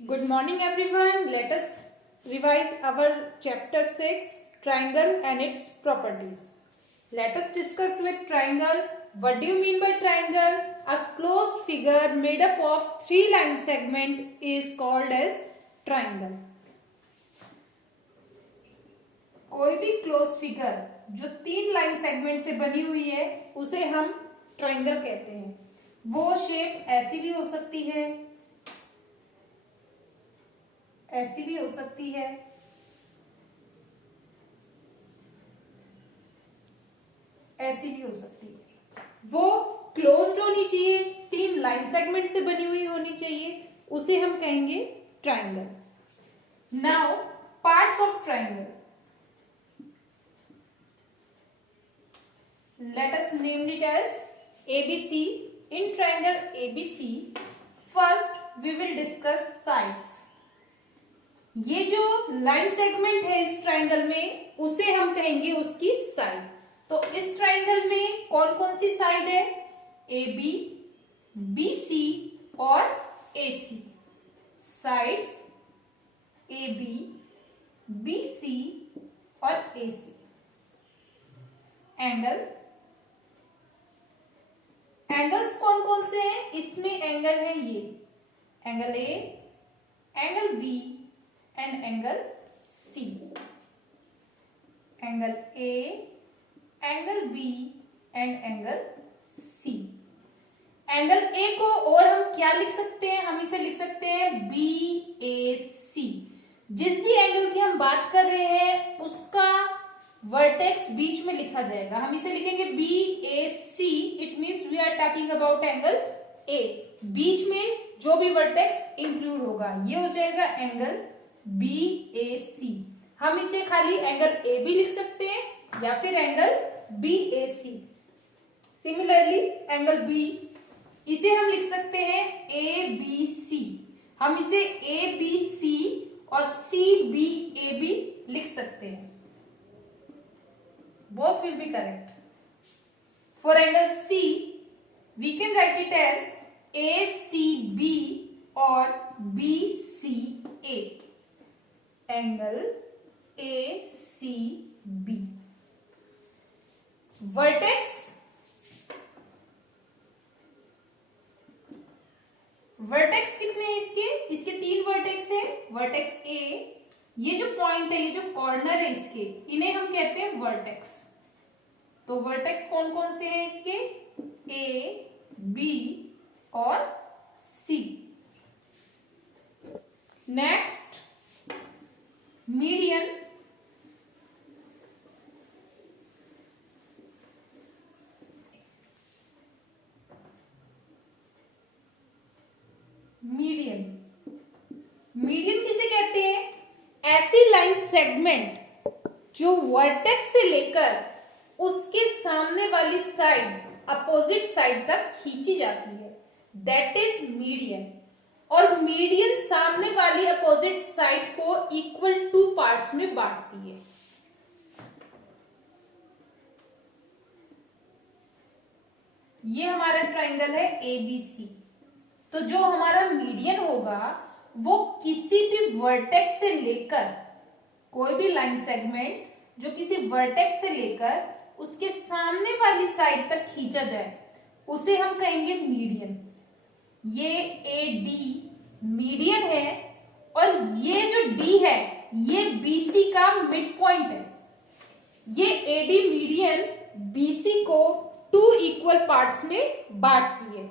Good morning everyone. Let us revise our chapter 6, triangle and its properties. Let us discuss with triangle. What do you mean by triangle? A closed figure made up of 3 line segment is called as triangle. कोई भी close figure जो 3 line segment से बनी हुई है उसे हम triangle कहते हैं. वो शेप ऐसी भी हो सकती है, ऐसी भी हो सकती है, ऐसी भी हो सकती है. वो क्लोज्ड होनी चाहिए, 3 लाइन सेगमेंट से बनी हुई होनी चाहिए, उसे हम कहेंगे triangle. Now parts of triangle. Let us name it as ABC. In triangle ABC, first we will discuss sides. ये जो लाइन सेगमेंट है इस ट्राइंगल में उसे हम कहेंगे उसकी साइड. तो इस ट्राइंगल में कौन कौन सी साइड है? AB, BC और AC. साइड्स AB, BC और AC. एंगल, एंगल्स कौन कौन से हैं? इसमें एंगल है ये angle A, angle B and angle C. Angle A, angle B and angle C. Angle A को और हम क्या लिख सकते हैं? हम इसे लिख सकते हैं बी ए सी. जिस भी एंगल की हम बात कर रहे हैं उसका वर्टेक्स बीच में लिखा जाएगा. हम इसे लिखेंगे B A C. It means we are talking about angle A. बीच में जो भी वर्टेक्स इंक्लूड होगा ये हो जाएगा एंगल बी ए सी. हम इसे खाली एंगल ए भी लिख सकते हैं या फिर angle B A C. Similarly angle B, इसे हम लिख सकते हैं ए बी सी. हम इसे ए बी सी और सी बी ए भी लिख सकते हैं. Both will be correct. For angle C, we can write it as ACB or BCA. Angle ACB. Vertex. Vertex कितने हैं इसके? इसके 3 वर्टेक्स है. वर्टेक्स ए, ये जो पॉइंट है, ये जो कॉर्नर है इसके, इन्हें हम कहते हैं वर्टेक्स. तो वर्टेक्स कौन कौन से हैं इसके? ए, बी और C. Next median. Median, median किसे कहते हैं? ऐसी लाइन सेगमेंट जो वर्टेक्स से लेकर उसके सामने वाली साइड, अपोजिट साइड तक खींची जाती है, दैट इज मीडियन. और मीडियन सामने वाली अपोजिट साइड को इक्वल 2 पार्ट्स में बांटती है. ये हमारा ट्राइंगल है एबीसी. तो जो हमारा मीडियन होगा वो किसी भी वर्टेक्स से लेकर, कोई भी लाइन सेगमेंट जो किसी वर्टेक्स से लेकर उसके सामने वाली साइड तक खींचा जाए उसे हम कहेंगे मीडियन. ये ए डी मीडियन है और ये जो डी है ये बीसी का मिड पॉइंट है. ये ए डी मीडियन बीसी को 2 इक्वल पार्ट्स में बांटती है,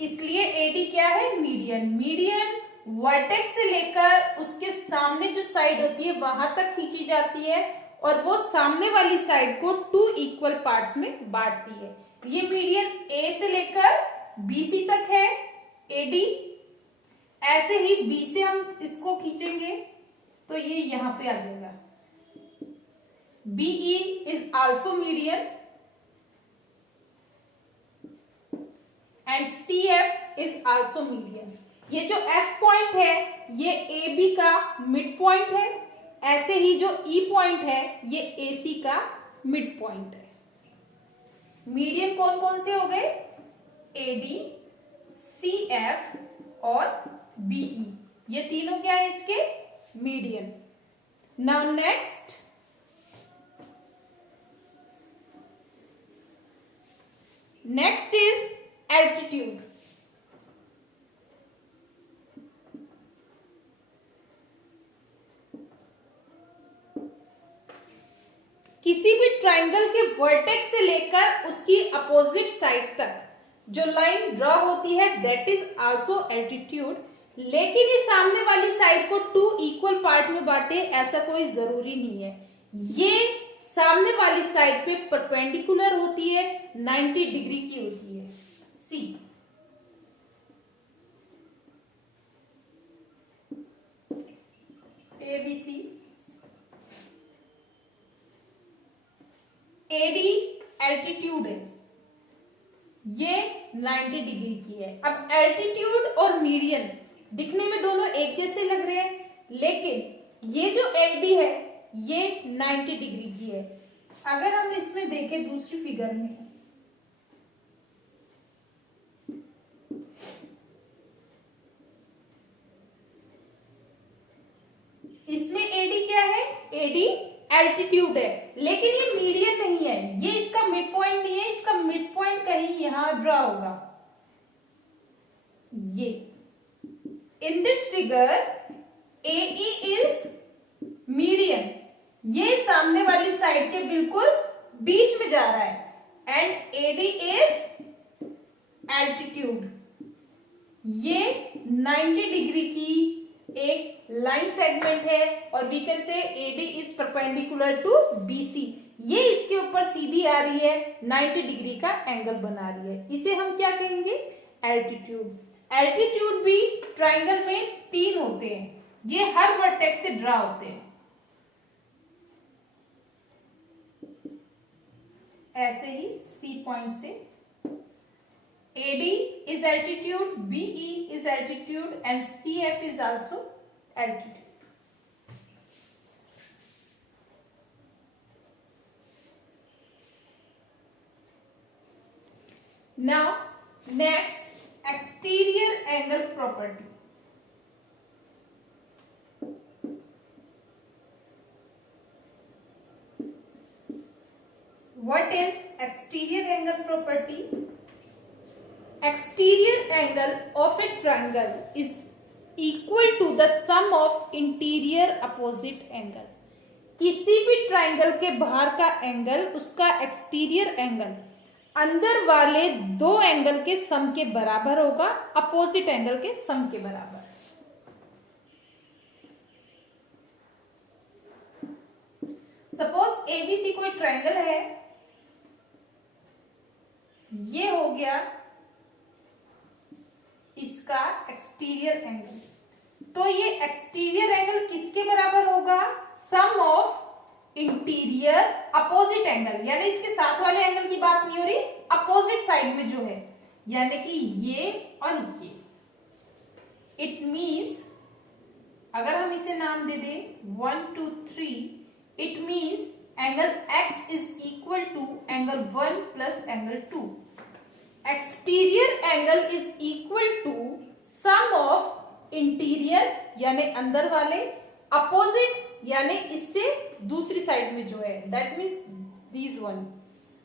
इसलिए एडी क्या है? मीडियन. मीडियन वर्टेक्स से लेकर उसके सामने जो साइड होती है वहां तक खींची जाती है और वो सामने वाली साइड को 2 इक्वल पार्ट्स में बांटती है. ये मीडियन ए से लेकर बीसी तक है, एडी. ऐसे ही बी से हम इसको खींचेंगे तो ये यहां पे आ जाएगा. BE is also median and CF is also median. ये जो F पॉइंट है ये AB का मिड पॉइंट है. ऐसे ही जो E पॉइंट है ये AC का मिड पॉइंट है. मीडियन कौन कौन से हो गए? AD, CF और BE, ये तीनों क्या है इसके median. Now next is altitude. किसी भी ट्राइंगल के वर्टेक्स से लेकर उसकी अपोजिट साइड तक जो लाइन ड्रॉ होती है दैट इज आल्सो एल्टीट्यूड। लेकिन ये सामने वाली साइड को 2 इक्वल पार्ट में बांटे ऐसा कोई जरूरी नहीं है। ये सामने वाली साइड पे परपेंडिकुलर होती है, 90 डिग्री की होती है। सी ABC, AD एल्टीट्यूड है, ये 90 डिग्री की है। अब एल्टीट्यूड और मीडियन दिखने में दोनों एक जैसे लग रहे हैं, लेकिन ये जो AD है ये 90 डिग्री की है। अगर हम इसमें देखें दूसरी फिगर में, इसमें AD क्या है, AD एल्टीट्यूड है, लेकिन ये मीडियन नहीं है, ये इसका मिड पॉइंट नहीं है, इसका मिड पॉइंट कहीं यहां ड्रॉ होगा। ये in this figure AE is median, ये सामने वाली साइड के बिल्कुल बीच में जा रहा है, एंड AD इज एल्टीट्यूड। ये 90 डिग्री की एक लाइन सेगमेंट है और we can say AD is perpendicular to BC। ये इसके ऊपर सीधी आ रही है, 90 डिग्री का एंगल बना रही है, इसे हम क्या कहेंगे, एल्टीट्यूड। एल्टीट्यूड भी ट्राइंगल में 3 होते हैं, ये हर वर्टेक्स से ड्रा होते हैं। ऐसे ही C पॉइंट से AD is altitude, BE is altitude and CF is also altitude. Now next, exterior angle property. What is exterior angle property? Exterior angle of a triangle is equal to the sum of interior opposite angle. किसी भी triangle के बाहर का angle उसका exterior angle अंदर वाले 2 angle के सम के बराबर होगा, अपोजिट एंगल के सम के बराबर। सपोज ABC कोई ट्राइंगल है, ये हो गया इसका एक्सटीरियर एंगल, तो ये एक्सटीरियर एंगल किसके बराबर होगा, सम ऑफ इंटीरियर अपोजिट एंगल, यानी इसके साथ वाले एंगल की बात नहीं हो रही, अपोजिट साइड में जो है, यानी कि ये और ये। इट मीन्स अगर हम इसे नाम दे दें 1 2 3, it means angle X is equal to angle 1 plus angle 2। Exterior angle is equal to sum of interior यानी अंदर वाले, अपोजिट यानी इससे दूसरी साइड में जो है, that means this one,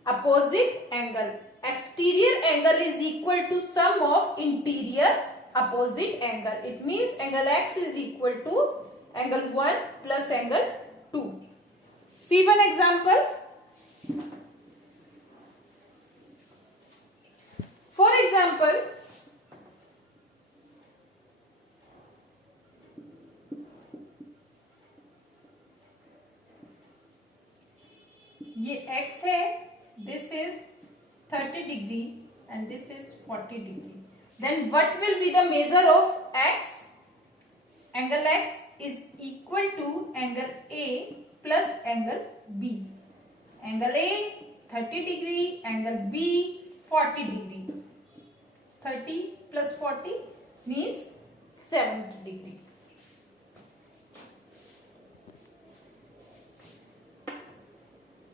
opposite angle. Exterior angle is equal to sum of interior opposite angle. It means angle X is equal to angle 1 plus angle 2। See one example. For example, ये X है, this is 30 degree and this is 40 degree. Then what will be the measure of X? Angle X is equal to angle A plus angle B. Angle A 30 degree, angle B 40 degree. 30 plus 40 means 70 degree.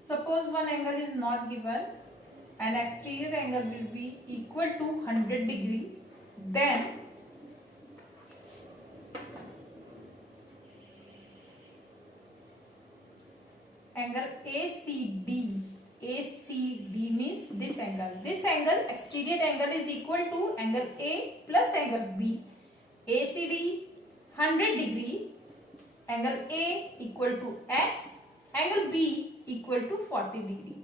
Suppose one angle is not given and exterior angle will be equal to 100 degree. Then angle ACD. ACD means this angle. This angle, exterior angle, is equal to angle A plus angle B. ACD 100 degree. Angle A equal to X. Angle B equal to 40 degree.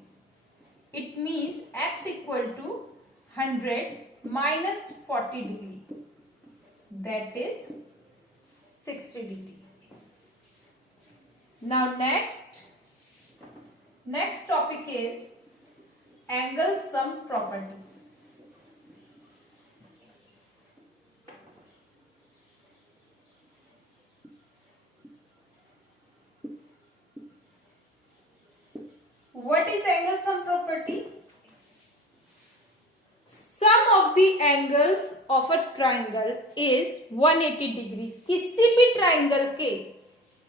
It means X equal to 100 minus 40 degree. That is 60 degree. Now next topic is angle sum property. What is angle sum property? Sum of the angles of a triangle is 180 degree. किसी भी triangle के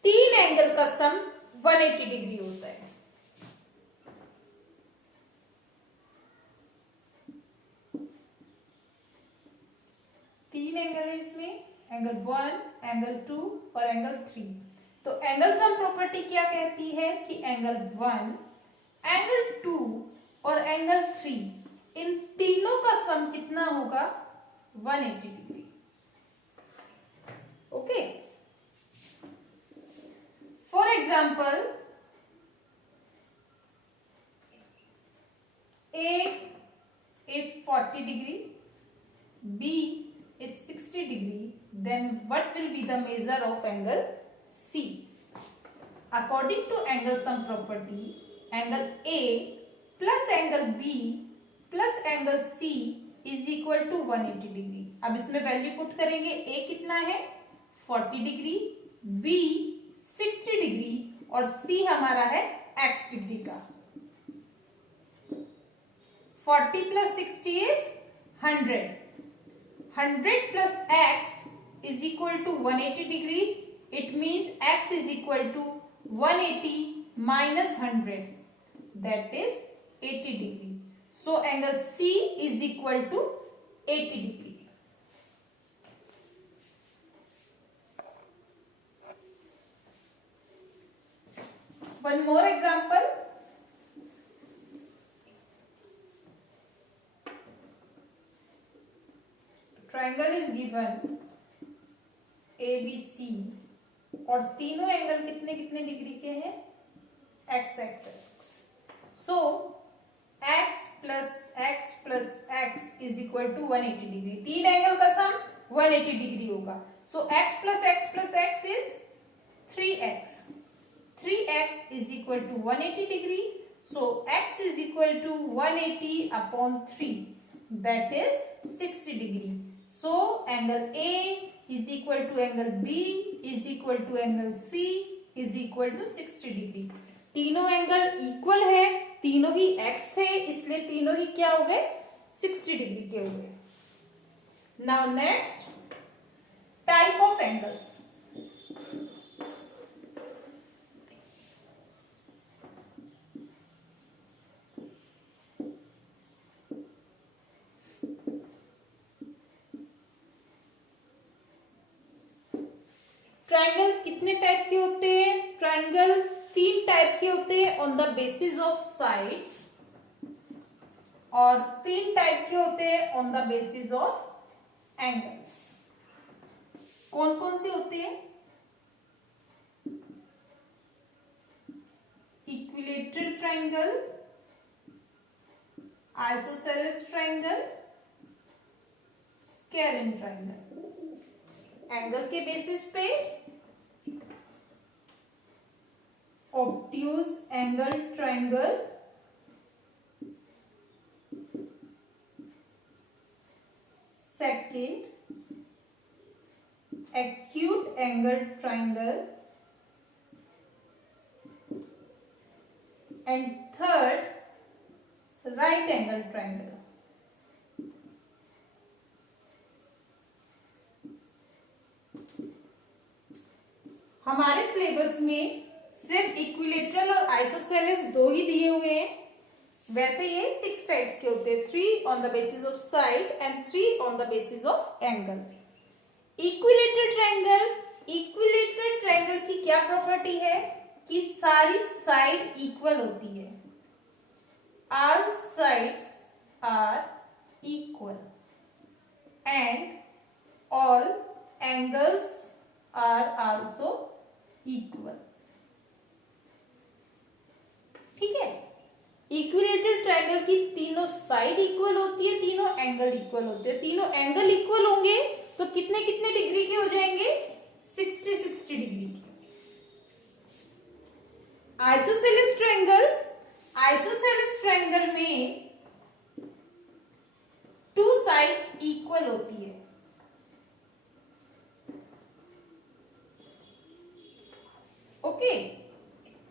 3 angle का सम 180 degree होता है. तीन angle है इसमें, angle 1, angle 2 और एंगल 3. तो एंगल सम प्रॉपर्टी क्या कहती है कि एंगल 1, एंगल 2 और एंगल 3, इन तीनों का सम कितना होगा? 180 degree. Okay. For example, A is 40 degree, B is 60 degree, then what will be the measure of angle C? According to angle sum property, angle A plus angle B plus angle C is equal to 180 degree. अब इसमें value put करेंगे. A कितना है? 40 degree, B 60 degree और C हमारा है x degree का. 40 plus 60 is 100. 100 plus x is equal to 180 degree. It means x is equal to 180 minus 100. That is 80 degree. So angle C is equal to 80 degree. One more example. Triangle is given ABC और तीनों angle कितने कितने degree के हैं? x x x. So x plus x plus x is equal to 180 degree. तीन angle का सम 180 degree होगा. So x plus x is 3x. 3x is equal to 180 degree. So x is equal to 180 upon 3. That is 60 degree. So angle A is equal to angle B is equal to angle C is equal to 60 degree. तीनों angle equal है, तीनों ही x थे, इसलिए तीनों ही क्या हो गए? 60 degree के हो गए. Now next type of angles. Triangle कितने टाइप के होते हैं? ट्राइंगल 3 टाइप के होते हैं on the basis of sides, और 3 टाइप के होते हैं on the basis of angles. कौन कौन से होते हैं? Equilateral triangle, isosceles triangle, square triangle. Angle के बेसिस पे obtuse angle triangle, second acute angle triangle, and third right angle triangle. हमारे सिलेबस में सिर्फ इक्विलेटरल और आइसोसेलेस 2 ही दिए हुए हैं. वैसे ये 6 टाइप्स के होते हैं, 3 on the basis of side and 3 on the basis of angle. Equilateral triangle की क्या प्रॉपर्टी है? कि सारी साइड इक्वल होती है, all sides are equal and all angles are also equal. ठीक है, इक्विलेटरल ट्रायंगल की तीनों साइड इक्वल होती है, तीनों एंगल इक्वल होते हैं। तीनों एंगल इक्वल होंगे तो कितने कितने डिग्री के हो जाएंगे? 60-60 डिग्री के। आइसोसेलेस ट्रायंगल, आइसोसेलेस ट्रायंगल में टू साइड्स इक्वल होती है। ओके,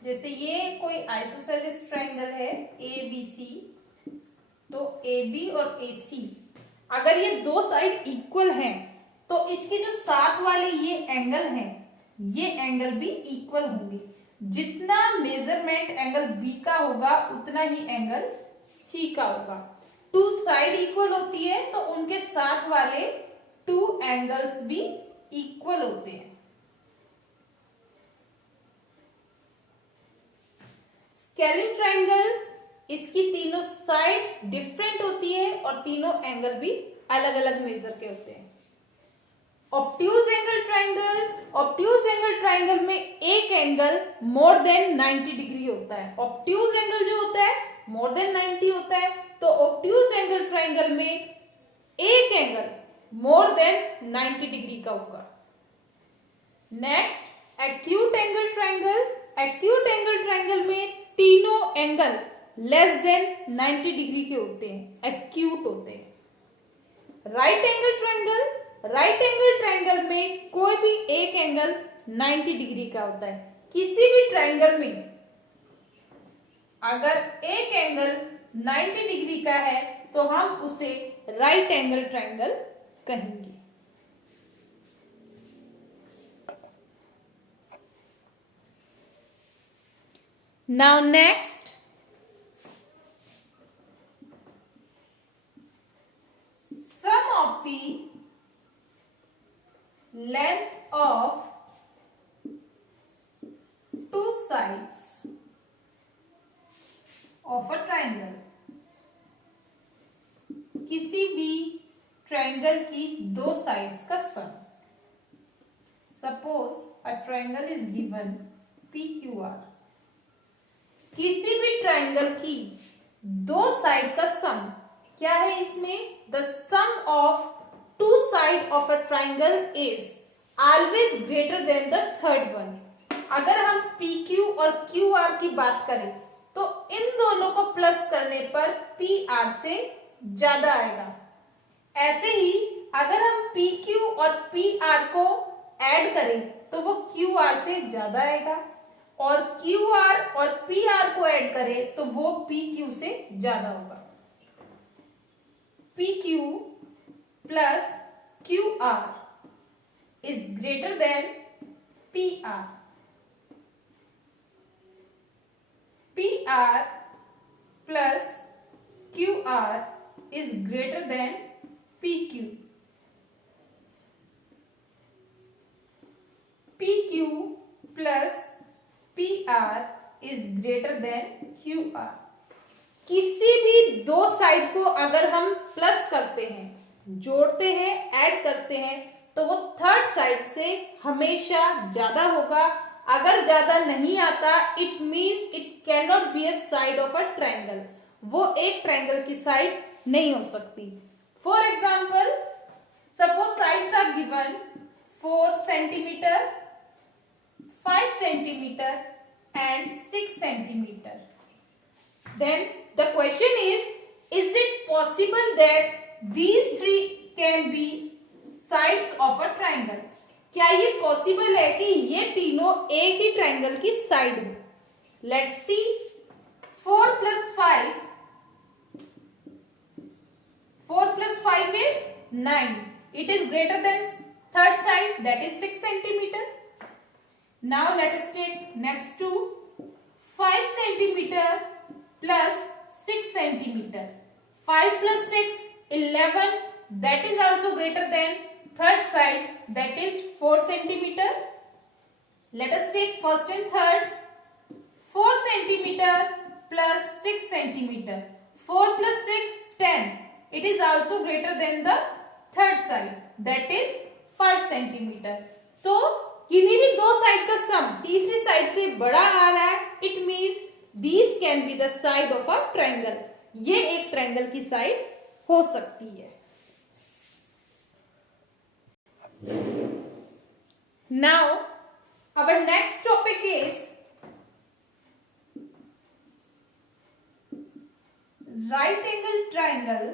जैसे ये कोई आइसोसेलेस ट्रायंगल है ABC, तो AB और AC अगर ये दो साइड इक्वल हैं तो इसके जो साथ वाले ये एंगल हैं, ये एंगल भी इक्वल होंगे। जितना मेजरमेंट एंगल B का होगा उतना ही एंगल C का होगा। टू साइड इक्वल होती है तो उनके साथ वाले टू एंगल्स भी इक्वल होते हैं। स्केलिन ट्रायंगल, इसकी तीनों साइड्स डिफरेंट होती है और तीनों एंगल भी अलग अलग मेजर के होते हैं। Obtuse angle triangle, obtuse angle triangle में एक एंगल मोर देन 90 डिग्री होता है। ऑब्ट्यूज एंगल जो होता है मोर देन 90 होता है, तो ऑब्ट्यूज एंगल ट्रायंगल में एक एंगल मोर देन 90 डिग्री का होगा। Next acute angle triangle, acute angle triangle में तीनों एंगल लेस देन 90 डिग्री के होते हैं, एक्यूट होते हैं। Right angle triangle, right angle triangle में कोई भी एक एंगल 90 डिग्री का होता है। किसी भी ट्रायंगल में अगर एक एंगल 90 डिग्री का है तो हम उसे राइट एंगल ट्रायंगल कहेंगे। Now next, sum of the length of two sides of a triangle, किसी भी ट्रायंगल की दो साइड्स का sum. Suppose a triangle is given PQR, किसी भी ट्रायंगल की दो साइड का सम क्या है? इसमें the sum of two side of a triangle is always greater than the third one. अगर हम PQ और QR की बात करें तो इन दोनों को प्लस करने पर PR से ज्यादा आएगा। ऐसे ही अगर हम PQ और PR को ऐड करें तो वो QR से ज्यादा आएगा, और QR और PR को ऐड करें तो वो PQ से ज्यादा होगा। PQ plus QR is greater than PR. PR plus QR is greater than PQ. PQ plus PR is greater than QR. किसी भी दो साइड को अगर हम प्लस करते हैं, जोड़ते हैं, ऐड करते हैं तो वो थर्ड साइड से हमेशा ज्यादा होगा। अगर ज्यादा नहीं आता it means it can not be a side of a triangle, वो एक ट्रायंगल की साइड नहीं हो सकती। For example, suppose sides are given 4 centimetre, 5 centimetre and 6 centimeter. Then the question is it possible that these three can be sides of a triangle? क्या ये possible है कि ये तीनों एक ही ट्रायंगल की साइड हो? Let's see. 4 plus 5. 4 plus 5 is 9. It is greater than third side, that is 6 centimeter. Now let us take next to 5 centimeter plus 6 centimeter. 5 plus 6, 11. That is also greater than third side, that is 4 centimeter. Let us take first and third. 4 centimeter plus 6 centimeter. 4 plus 6, 10. It is also greater than the third side, that is 5 centimeter. तो किन्हीं भी दो side का सम तीसरी side से बड़ा आ रहा है, it means these can be the side of a triangle. ये एक ट्रायंगल की साइड हो सकती है. Now our next topic is right angle triangle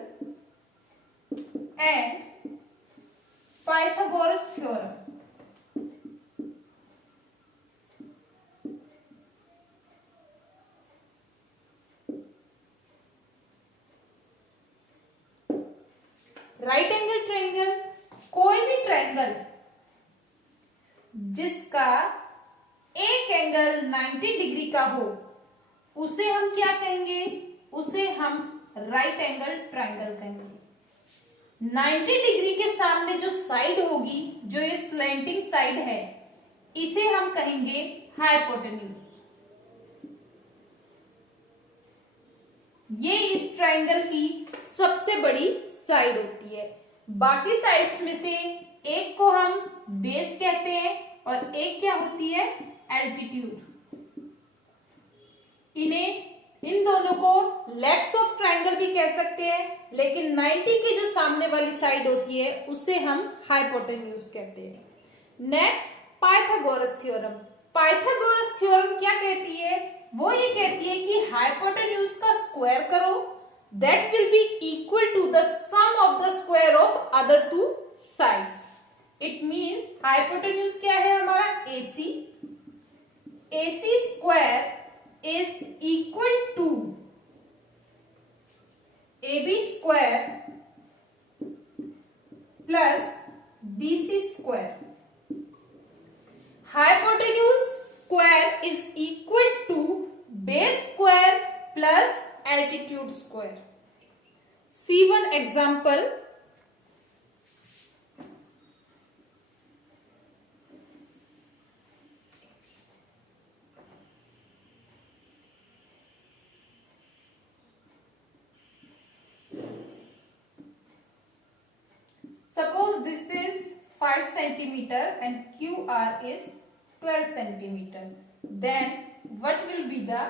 and Pythagoras theorem. Right angle triangle, कोई भी ट्रायंगल जिसका एक एंगल 90 डिग्री का हो उसे हम क्या कहेंगे? उसे हम राइट एंगल ट्रायंगल कहेंगे. 90 डिग्री के सामने जो साइड होगी, जो ये स्लैंटिंग साइड है, इसे हम कहेंगे हाइपोटेन्यूज. ये इस ट्रायंगल की सबसे बड़ी साइड होती है. बाकी साइड्स में से एक को हम बेस कहते हैं और एक क्या होती है? एल्टीट्यूड. इन दोनों को लेग्स ऑफ ट्रायंगल भी कह सकते हैं, लेकिन 90 के जो सामने वाली साइड होती है उसे हम हाइपोटेन्यूज कहते हैं. Next, Pythagoras theorem. Pythagoras theorem क्या कहती है? वो ये कहती है कि हाइपोटेन्यूज का स्क्वायर करो, that will be equal to the sum of the square of other two sides. It means hypotenuse क्या है हमारा? AC. AC square is equal to AB square plus BC square. Hypotenuse square is equal to base square plus altitude square. See one example. Suppose this is 5 centimeter and QR is 12 centimeter. Then what will be the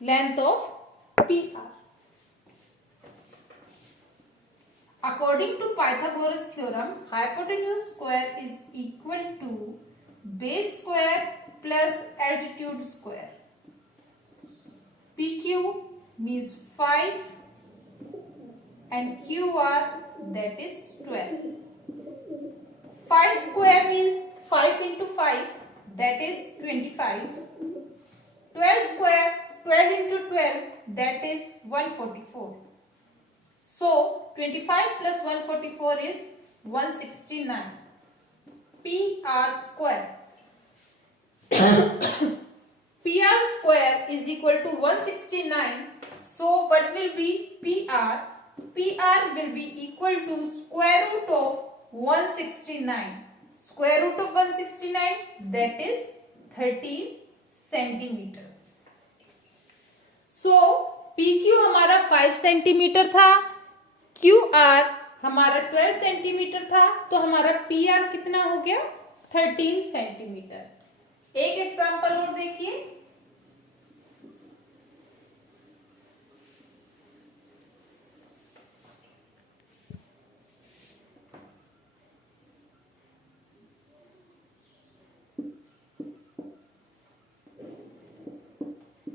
length of PR? According to Pythagoras theorem, hypotenuse square is equal to base square plus altitude square. PQ means 5 and QR that is 12. 5 square means 5 into 5 that is 25. 12 square, 12 into 12 that is 144. So 25 plus 144 is 169. PR square. PR square is equal to 169. So what will be PR? PR will be equal to square root of 169. Square root of 169 that is 13 centimeter. So PQ हमारा 5 centimetre था, QR हमारा 12 centimetre था, तो हमारा PR कितना हो गया? 13 centimetre. एक एग्जांपल और देखिए.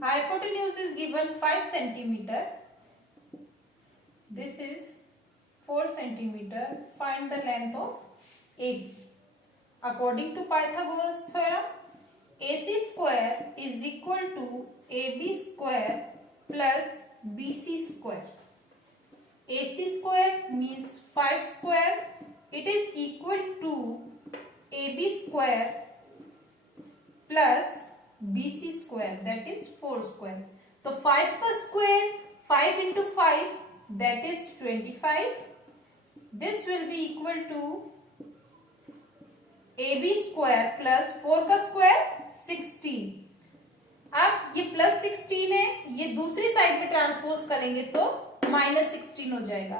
Hypotenuse is given 5 centimeter. This is 4 centimeter. Find the length of AB. According to Pythagoras theorem, AC square is equal to AB square plus BC square. AC square means 5 square. It is equal to AB square plus BC square that is 4 square. तो 5 का square 5 into 5 that is 25. This will be equal to AB square plus 4 का square 16. अब ये +16 है, ये दूसरी side में transpose करेंगे तो -16 हो जाएगा।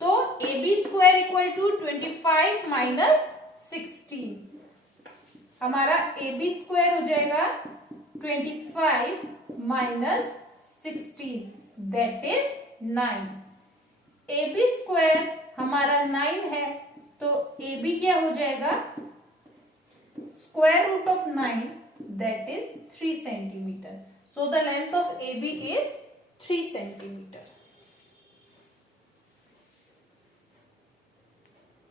तो AB square equal to 25 minus 16, हमारा AB स्क्वायर हो जाएगा 25 minus 16, that is 9। AB square हमारा 9 है, तो AB क्या हो जाएगा, square root of 9, that is 3 centimeter. So the length of AB is 3 centimeter.